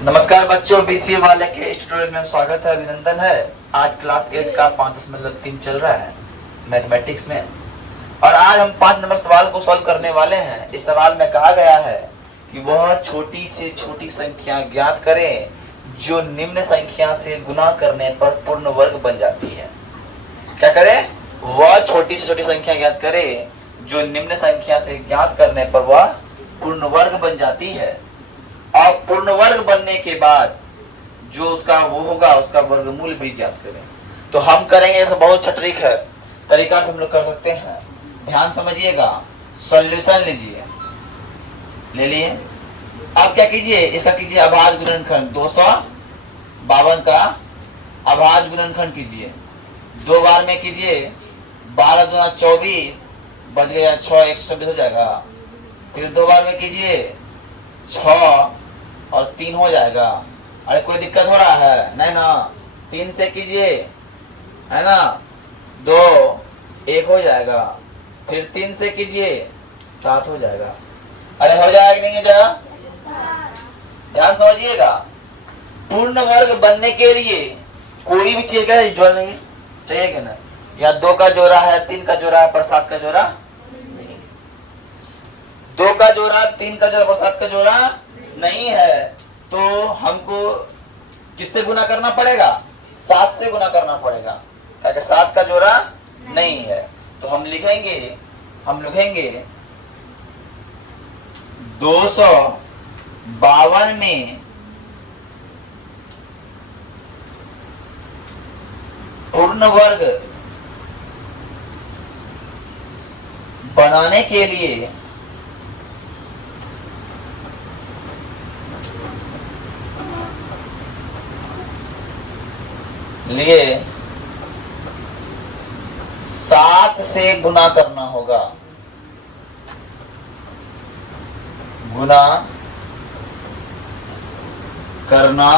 नमस्कार बच्चों, बीसीए वाले के ट्यूटोरियल में स्वागत है, अभिनंदन है। आज क्लास 8 का 5.3 चल रहा है मैथमेटिक्स में, और आज हम 5 नंबर सवाल को सॉल्व करने वाले हैं। इस सवाल में कहा गया है कि वह छोटी से छोटी संख्या ज्ञात करें जो निम्न संख्या से गुना करने पर पूर्ण वर्ग बन जाती है। क्या करें? वह छोटी से छोटी संख्या ज्ञात करें जो निम्न संख्या से ज्ञात करने पर वह पूर्ण वर्ग बन जाती है, और पूर्ण वर्ग बनने के बाद जो उसका वो होगा उसका वर्गमूल भी ज्ञात करें। तो हम करेंगे, तो बहुत अच्छा ट्रिक है, तरीका से हम लोग कर सकते हैं। ध्यान समझिएगा, सॉल्यूशन लीजिए, ले लिए। अब क्या कीजिए, इसका कीजिए अभाज्य गुणनखंड। 252 का अभाज्य गुणनखंड कीजिए, 2 बार में कीजिए। 12 दूना 24 बच गया 6, 126 हो जाएगा। फिर 2 बार में कीजिए, 6 और 3 हो जाएगा। अरे कोई दिक्कत हो रहा है? नहीं ना। 3 से कीजिए, है ना, 2, 1 हो जाएगा। फिर 3 से कीजिए, 7 हो जाएगा। अरे हो जाएगा कि नहीं हो जाएगा? ध्यान समझिएगा, पूर्ण वर्ग बनने के लिए कोई भी चीज का जोड़ नहीं चाहिए कि ना। या 2 का जोड़ा है, 3 का जोड़ा है, पर 7 का जोड़ा नहीं। 2 का जोड़ा, 3 का जोड़ा, पर 7 का जोड़ा नहीं है, तो हमको किससे गुना करना पड़ेगा? 7 से गुना करना पड़ेगा, क्योंकि 7 का जोड़ा नहीं है। तो हम लिखेंगे 252 में पूर्ण वर्ग बनाने के लिए लिए 7 से गुना करना होगा। गुना करना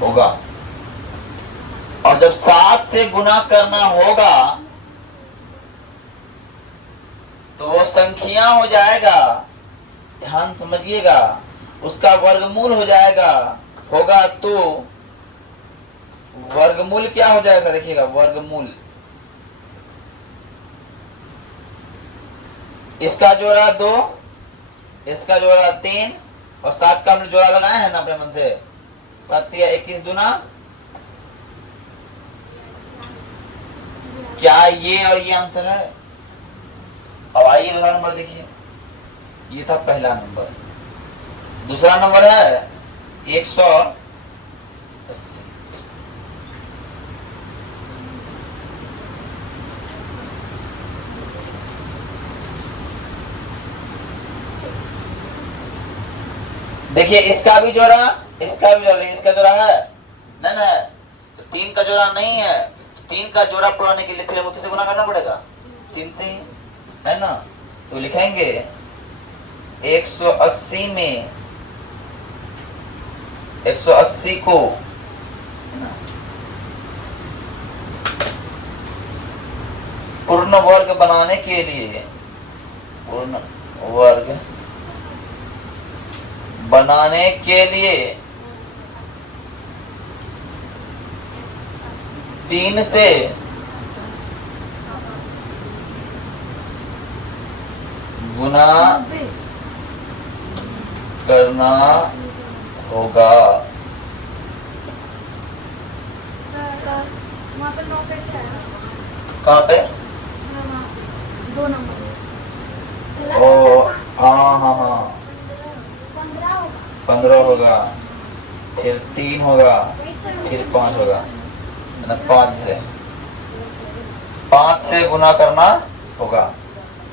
होगा, और जब 7 से गुना करना होगा तो वो संख्या हो जाएगा। ध्यान समझिएगा, उसका वर्गमूल हो जाएगा होगा। तो वर्गमूल क्या हो जाएगा? देखिएगा, वर्गमूल इसका जोड़ा 2, इसका जोड़ा 3, और 7 का हमने जोड़ा लगाया है ना अपने मन से। 7 या 21 दूना, क्या ये और ये आंसर है? अब आइए दूसरा नंबर देखिए। ये था पहला नंबर। दूसरा नंबर है 180। देखिए, इसका भी जोड़ा, इसका भी जोड़ा, इसका जोड़ा है नहीं ना, तो 3 का जोड़ा नहीं है। तो 3 का जोड़ा पुराने के लिए फिर हमको किसे गुना करना पड़ेगा? 3 से ही, है ना। तो लिखेंगे 180 में 180 को पूर्ण वर्ग बनाने के लिए, पूर्ण वर्ग बनाने के लिए 3 से गुना करना होगा। वहाँ पे 9 कैसे आया? कहाँ पे? 2 नंबर। ओ हाँ, 15 होगा, फिर 3 होगा, फिर 5 होगा, 5 से गुना करना होगा।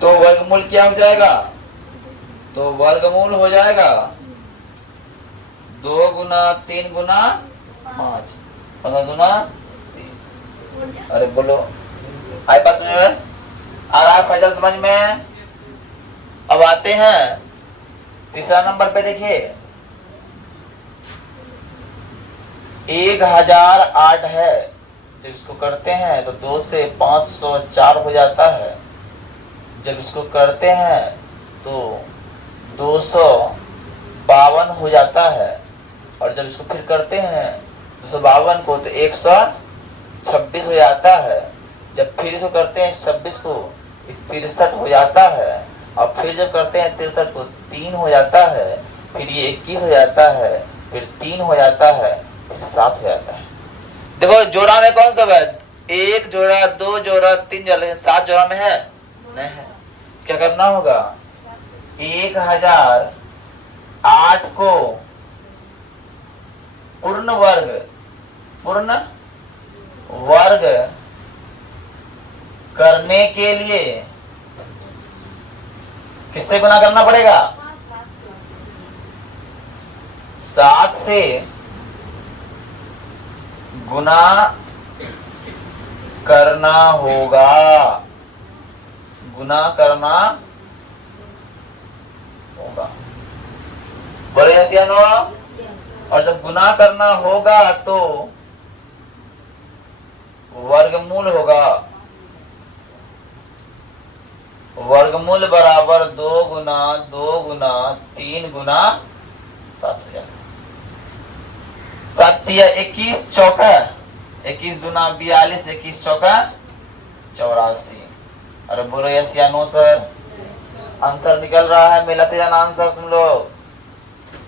तो वर्गमूल क्या हो जाएगा? तो वर्गमूल हो जाएगा 2 गुना 3 गुना 5, 15 गुना 30। अरे बोलो, आई पास में आ रहा है फैजल समझ में? अब आते हैं तीसरा नंबर पे। देखिए 1008 है, जब इसको करते हैं तो 2 से 504 हो जाता है। जब इसको करते हैं तो 252 हो जाता है। और जब इसको फिर करते हैं 252 को तो 126 हो जाता है। जब फिर इसको करते हैं 26 को 63 हो जाता है। और फिर जब करते हैं 63 को 3 हो जाता है। फिर ये 21 हो जाता है। फिर 3 हो जाता है। फिर 7 हो जाता है। देखो जोड़ा में कौन सा है? 1 जोड़ा, 2 जोड़ा, 3 जोड़ा, लेकिन 7 जोड़ा में है नहीं है। क्या करना होगा? 1008 को पूर्ण वर्ग करने के लिए किससे गुना करना पड़ेगा? 7 से गुना करना होगा। गुना करना होगा। बोलो यस या नो? और जब गुना करना होगा तो वर्गमूल होगा। वर्गमूल बराबर 2 गुना 2 गुना 3 गुना 7 हो जाएगा। 7 या 21 चौका 21 दुना 42, 21 चौका 84। अरे बोलो यस या नो सर? आंसर निकल रहा है, मिलाते जाना आंसर तुम लोग।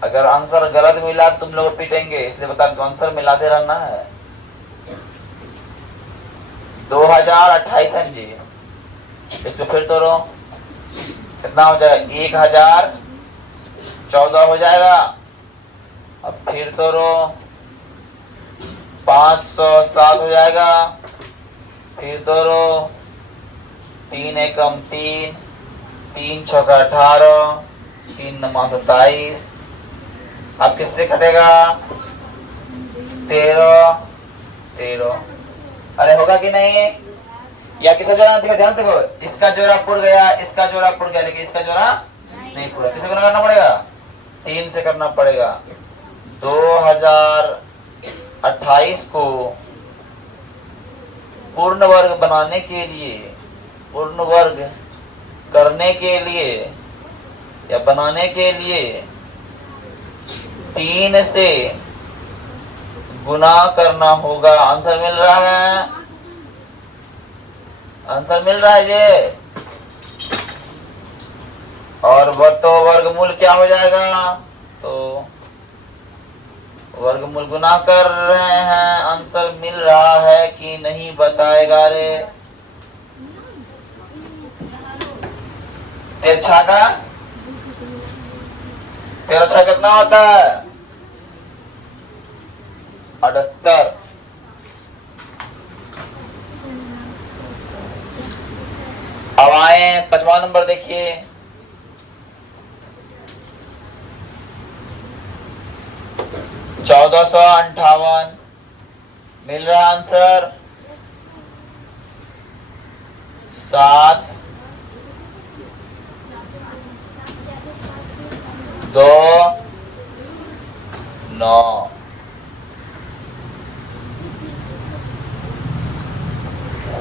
अगर आंसर गलत मिला तुम लोग पीटेंगे, इसलिए बता दो आंसर मिलाते रहना है। 2028 है जी। इसको फिर तो रो कितना हो जाएगा? 1014 हो जाएगा। अब फिर तो रो 507 हो जाएगा। फिर तो रो 3 एकम 3, 3 छक्का 18, 3 नमा 27। अब किससे कटेगा? 13। अरे होगा कि नहीं? या किसका जोड़ा? देखो ध्यान देखो, इसका जोड़ा पुर गया, इसका जोड़ा पुर गया, लेकिन इसका जोड़ा नहीं पूरा। किसे गुना करना पड़ेगा? 3 से करना पड़ेगा। 2028 को पूर्ण वर्ग बनाने के लिए, पूर्ण वर्ग करने के लिए या बनाने के लिए 3 से गुना करना होगा। आंसर मिल रहा है? आंसर मिल रहा है ये? और तो वर्गमूल क्या हो जाएगा? तो वर्गमूल गुना कर रहे हैं, आंसर मिल रहा है कि नहीं बताएगा रे? तिरछा का तिरछा कितना होता है? 78। अब आए 5वां नंबर देखिए। $1458 मिल रहा है आंसर। 7 2 9।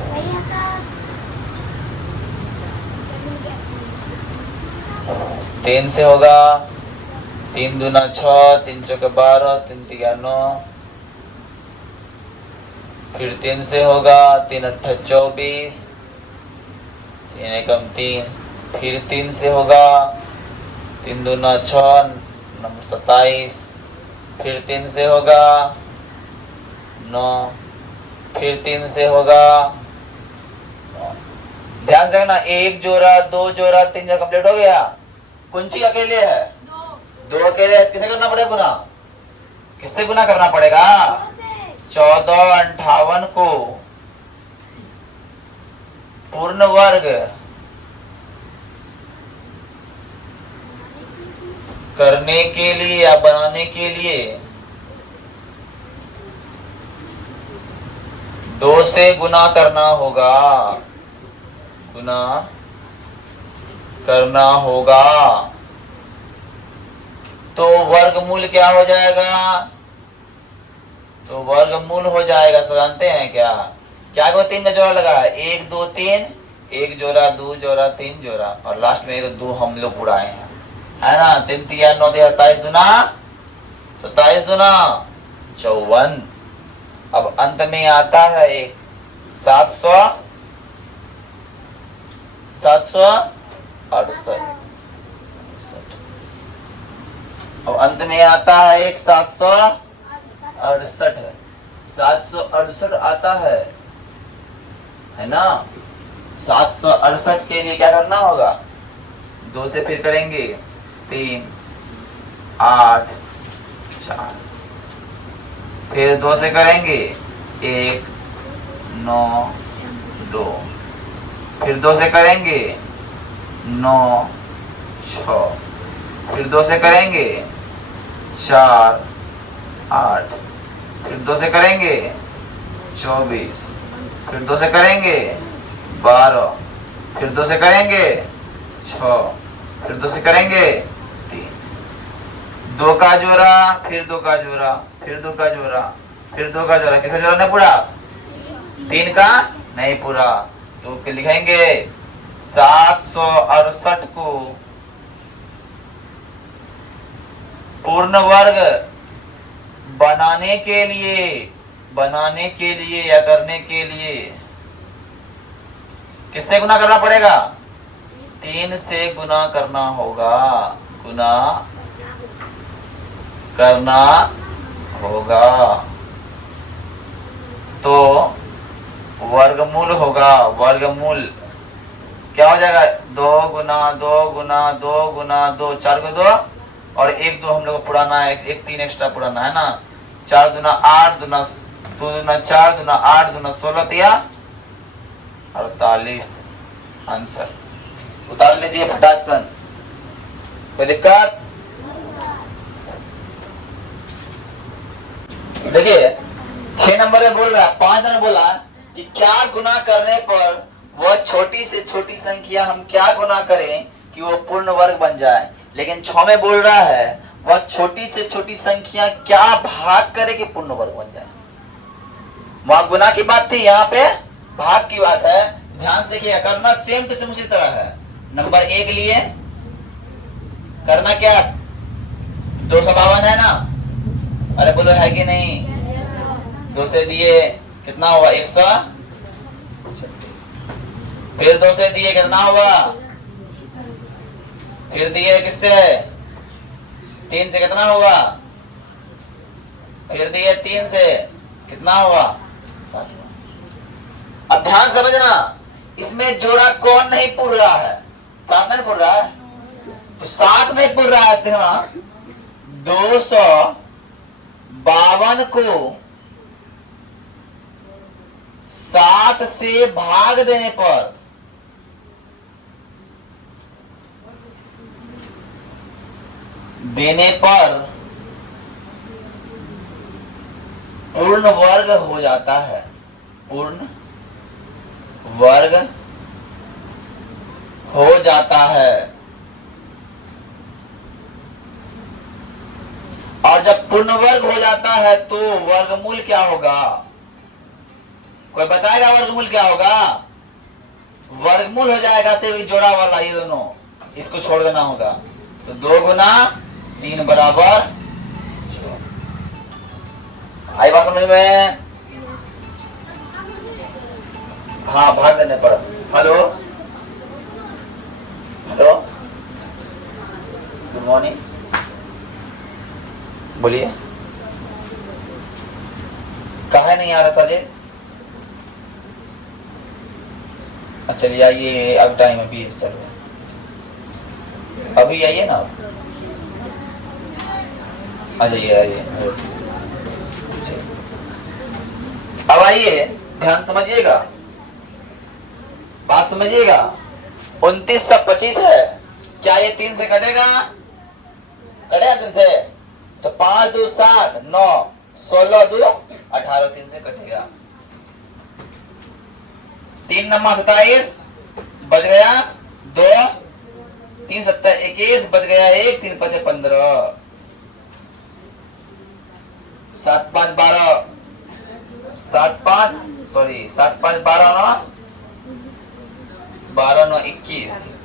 सही है सर। 3 से होगा। 3 दूना 6, 3 चौके 12, 3 तिया 9। फिर 3 से होगा। 3 अट्ठा 24, 3 एकम 3। फिर 3 से होगा। 3 दूना 6, नंबर 27। फिर 3 से होगा 9। फिर 3 से होगा 9। ध्यान से देखना, 1 जोड़ा 2 जोड़ा 3 जोड़ा कंप्लीट हो गया। कुंची अकेले है? 2 अकेले है। किसे करना पड़ेगा गुना? किससे गुना करना पड़ेगा? 1458 को पूर्ण वर्ग करने के लिए या बनाने के लिए 2 से गुना करना होगा। गुना करना होगा। तो वर्गमूल क्या हो जाएगा? तो वर्गमूल हो जाएगा, जानते हैं क्या? क्या को 3 का जोड़ा लगा है? 1 2 3, 1 जोड़ा 2 जोड़ा 3 जोड़ा, और लास्ट में 1 2 हम लोग उड़ाए हैं, है ना? 3 3 9 27 दूना 27 दूना 54। अब अंत में आता है एक 768। अब अंत में आता है एक 768 है, 768 आता है ना। 768 के लिए क्या करना होगा, 2 से फिर करेंगे 3 8 4, फिर 2 से करेंगे 1 9 2, फिर 2 से करेंगे 9 6, फिर 2 से करेंगे 4 8, फिर 2 से करेंगे 24, फिर 2 से करेंगे 12, फिर 2 से करेंगे 6, फिर 2 से करेंगे 3, 2 का जोड़ा, फिर 2 का जोड़ा, फिर 2 का जोड़ा, फिर 2 का जोड़ा, किसका जोड़ा नहीं पूरा, 3 का नहीं पूरा, तो लिखेंगे 768 को पूर्ण वर्ग बनाने के लिए या करने के लिए किससे गुना करना पड़ेगा, 3 से गुना करना होगा, गुना करना होगा, तो वर्गमूल होगा। वर्गमूल क्या हो जाएगा, 2 गुना 2 गुना 2 गुना 2, 4 को 2 और 1 2 हम लोग को पुराना है, 1 3 एक्स्ट्रा पुराना है ना। 4 दूना 8 दूना 2 दूना 4 दूना 8 दूना 16 तिया 48। आंसर उतार लीजिए फटाक सन, कोई दिक्कत। देखिए 6 नंबर में बोल रहा है, 5 नंबर बोला कि क्या गुना करने पर वह छोटी से छोटी संख्या हम क्या गुना करें कि वो पूर्ण वर्ग बन जाए। लेकिन 6 में बोल रहा है वह छोटी से छोटी संख्या क्या भाग करे कि पूर्ण वर्ग बन जाए। वहां गुना की बात थी, यहाँ पे भाग की बात है। ध्यान से देखिएगा, करना सेम टू सेम उसी तरह है। नंबर 1 लिए करना क्या, 252 है ना, अरे बोलो है कि नहीं। 2 से दिए कितना हुआ, 100, फिर 2 से दिए कितना हुआ, फिर दिए किससे, 3 से कितना हुआ, फिर दिए 3 से कितना हुआ, 60। अब ध्यान समझना, इसमें जोड़ा कौन नहीं पूर रहा है, 7 नहीं पूर रहा है, तो 7 नहीं पूर रहा है। ध्यान, 252 को 7 से भाग देने पर पूर्ण वर्ग हो जाता है, पूर्ण वर्ग हो जाता है। और जब पूर्ण वर्ग हो जाता है तो वर्गमूल क्या होगा, कोई बताएगा वर्गमूल क्या होगा। वर्गमूल हो जाएगा सिर्फ जोड़ा वाला, ये दोनों, इसको छोड़ देना होगा। तो 2 गुना 3 बराबर। आई बात समझ में, हाँ भाग देने पर। हेलो हेलो, गुड मॉर्निंग, बोलिए। कहा नहीं आ रहा था जी, अच्छा चलिए आइए, अब टाइम अभी चल रहा, अभी आइए ना, आ जाइए आइए। अब आइए, ध्यान समझिएगा, बात समझिएगा। 29 सब 25 है, क्या ये 3 से कटेगा, कटेगा 3 से, तो 5 2 7 9 16 2 18, 3 से कटेगा। 3 नंबर 27 बच गया 2, 3 7 21 बच गया 1, 3 5 15, 7 5 12, 7 5 12 9 21,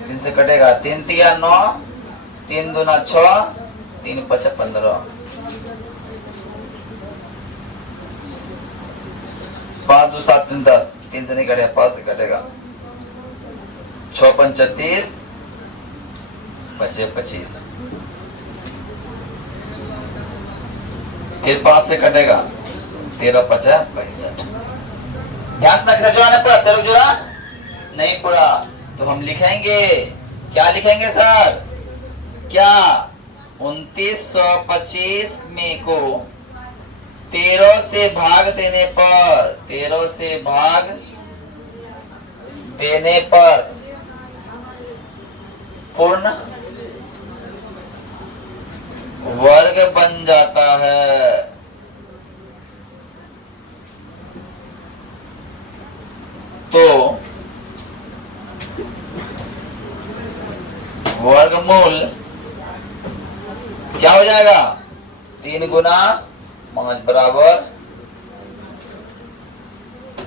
3 से कटेगा। 3 3 9, 3 2 6, 3 5 15, 5 2 7 3 10, 3 से नहीं कटेगा, 5 से कटेगा, 6 5 30, बचे 25, फिर 5 से कटेगा, 13 5 65। ध्यान से अक्षर जुड़ा नहीं पड़ा, 13 जुड़ा नहीं पड़ा, तो हम लिखेंगे, क्या लिखेंगे सर, क्या 2925 में को 13 से भाग देने पर, 13 से भाग देने पर पूर्ण वर्ग बन जाता है। तो वर्गमूल क्या हो जाएगा, 3 गुना 5 बराबर,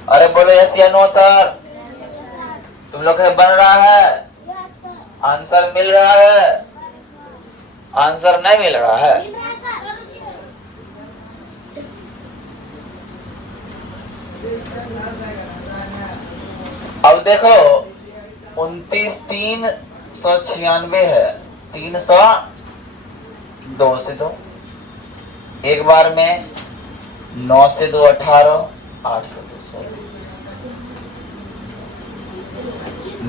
अरे बोलो यस या नो सर, तुम लोग का बन रहा है, आंसर मिल रहा है, आंसर नहीं मिल रहा है। अब देखो 29 396 है, 300 2 से 2, एक बार में 9 से 2 18, 8 से 2 16,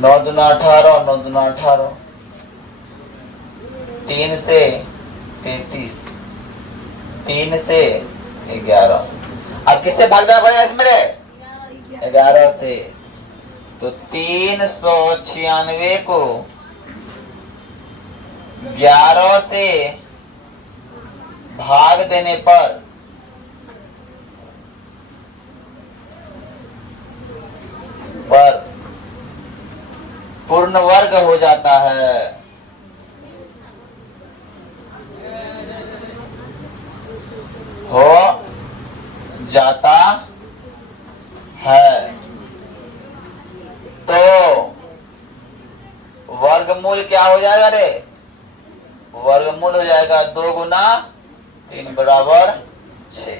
9 दूना 18, 9 दूना 18, 3 से 33, 3 से 11, अब किससे भाग देना पड़ेगा इसमें, 11 से, तो 396 को 11 से भाग देने पर पूर्ण वर्ग हो जाता है। हो जाता है, तो वर्गमूल क्या हो जाएगा रे, वर्गमूल हो जाएगा 2 गुना 3 बराबर 6,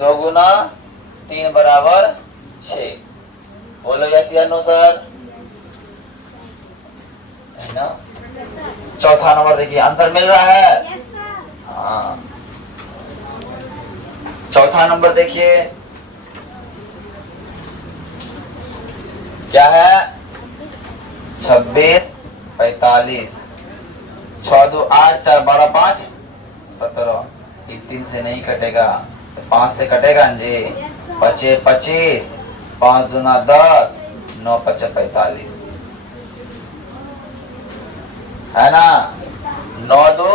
2 गुना 3 बराबर 6, बोलो यस या नो सर, है ना। चौथा नंबर देखिए, आंसर मिल रहा है, हाँ। चौथा नंबर देखिए क्या है, 26 45, 6 2 8 4 12 5 17, 3 से नहीं कटेगा, 5 से कटेगा जी, 5 25, 5 दूना 10, 9 5 45, है ना। 9 2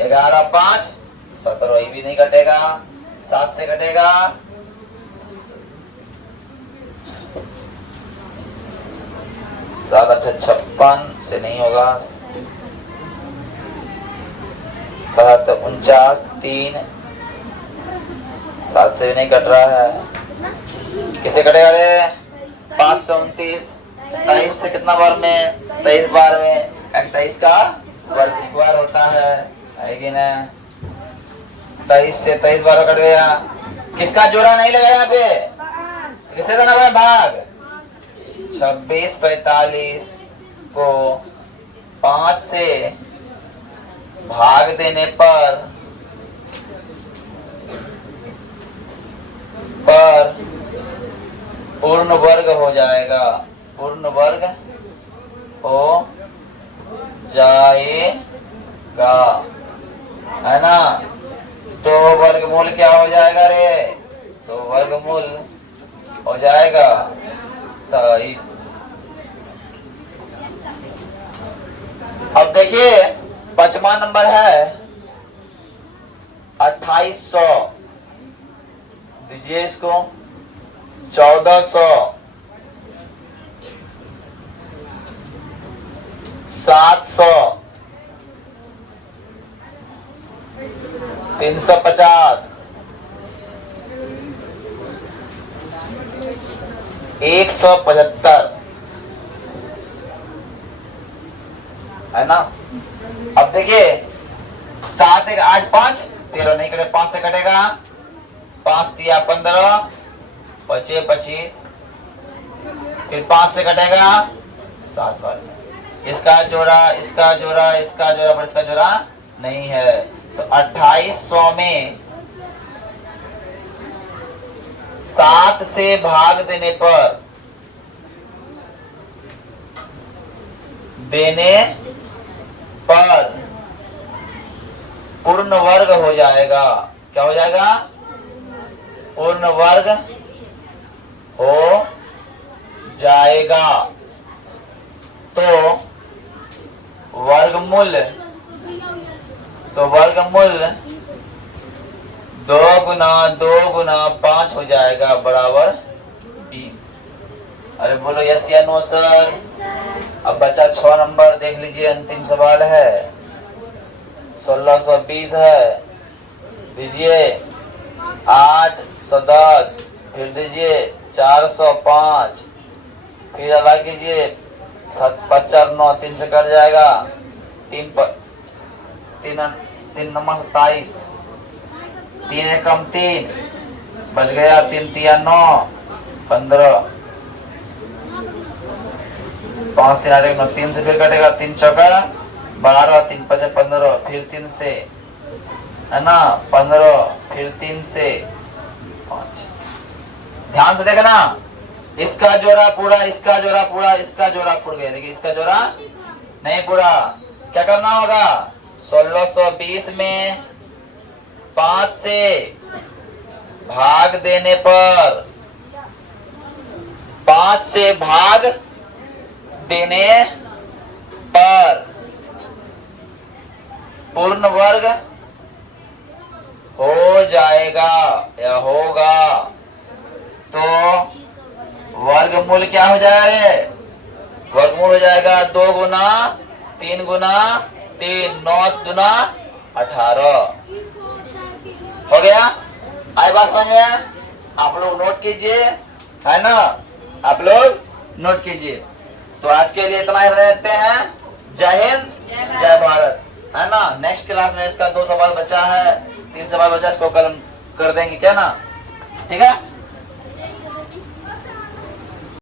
11 5 17, ये भी नहीं कटेगा, 7 से कटेगा, 7 8 56 से नहीं होगा, 7 49 3, 7 से भी नहीं कट रहा है, किसे कटेगा रे, 5 से 29, 23 से कितना बार में, 23 बार में, 23 का वर्ग स्क्वायर होता है कि ना, 23 से 23 बार कट गया, किसका जोड़ा नहीं लगा यहाँ पे, किसे देना है भाग, 26 45 को 5 से भाग देने पर पूर्ण वर्ग हो जाएगा, पूर्ण वर्ग हो जाएगा, है ना। तो वर्गमूल क्या हो जाएगा रे, तो वर्गमूल हो जाएगा 23। अब देखिए 5वां नंबर है 2800, दीजिए इसको, 1400, 700, 350, 175, है ना। अब देखिए 7 एक 8 5 13 नहीं कटे 5 से कटेगा 5 तिया 15 बचे 25 फिर 5 से कटेगा 7 बार इसका जोड़ा इसका जोड़ा इसका जोड़ा पर इसका जोड़ा नहीं है तो 2800 में 7 से भाग देने पर पूर्ण वर्ग हो जाएगा। क्या हो जाएगा? पूर्ण वर्ग हो जाएगा। तो वर्गमूल 2 गुना 2 गुना 5 हो जाएगा बराबर 20। अरे बोलो यस या नो सर। अब बचा 6 नंबर देख लीजिए, अंतिम सवाल है। 1620 है, दीजिए 810, फिर दीजिए 405, फिर अदा कीजिए 7 9 3 से कट जाएगा 3 नंबर 27, 3 एकम 3 बच गया 3 तिया 9 15 5 3 8 9 3 से फिर कटेगा 3 चौका 12 3 5 15 फिर 3 से है ना 15 फिर 3 से 5। ध्यान से देखना, इसका जोड़ा पूरा इसका जोड़ा पूरा इसका जोड़ा फूट गया, देखिए इसका जोड़ा नहीं पूरा। क्या करना होगा? 1620 में 5 से भाग देने पर 5 से भाग देने पर पूर्ण वर्ग हो जाएगा या होगा। तो वर्गमूल क्या हो जाएगा? वर्गमूल हो जाएगा 2 गुना 3 गुना 3 9 गुना 18 हो गया। आई बात समझ में? आप लोग नोट कीजिए, है ना? आप लोग नोट कीजिए। तो आज के लिए इतना ही रहते हैं। जय हिंद जय भारत, है ना? नेक्स्ट क्लास में इसका 2 सवाल बचा है, 3 सवाल बचा, इसको कल कर देंगे, क्या ना? ठीक है।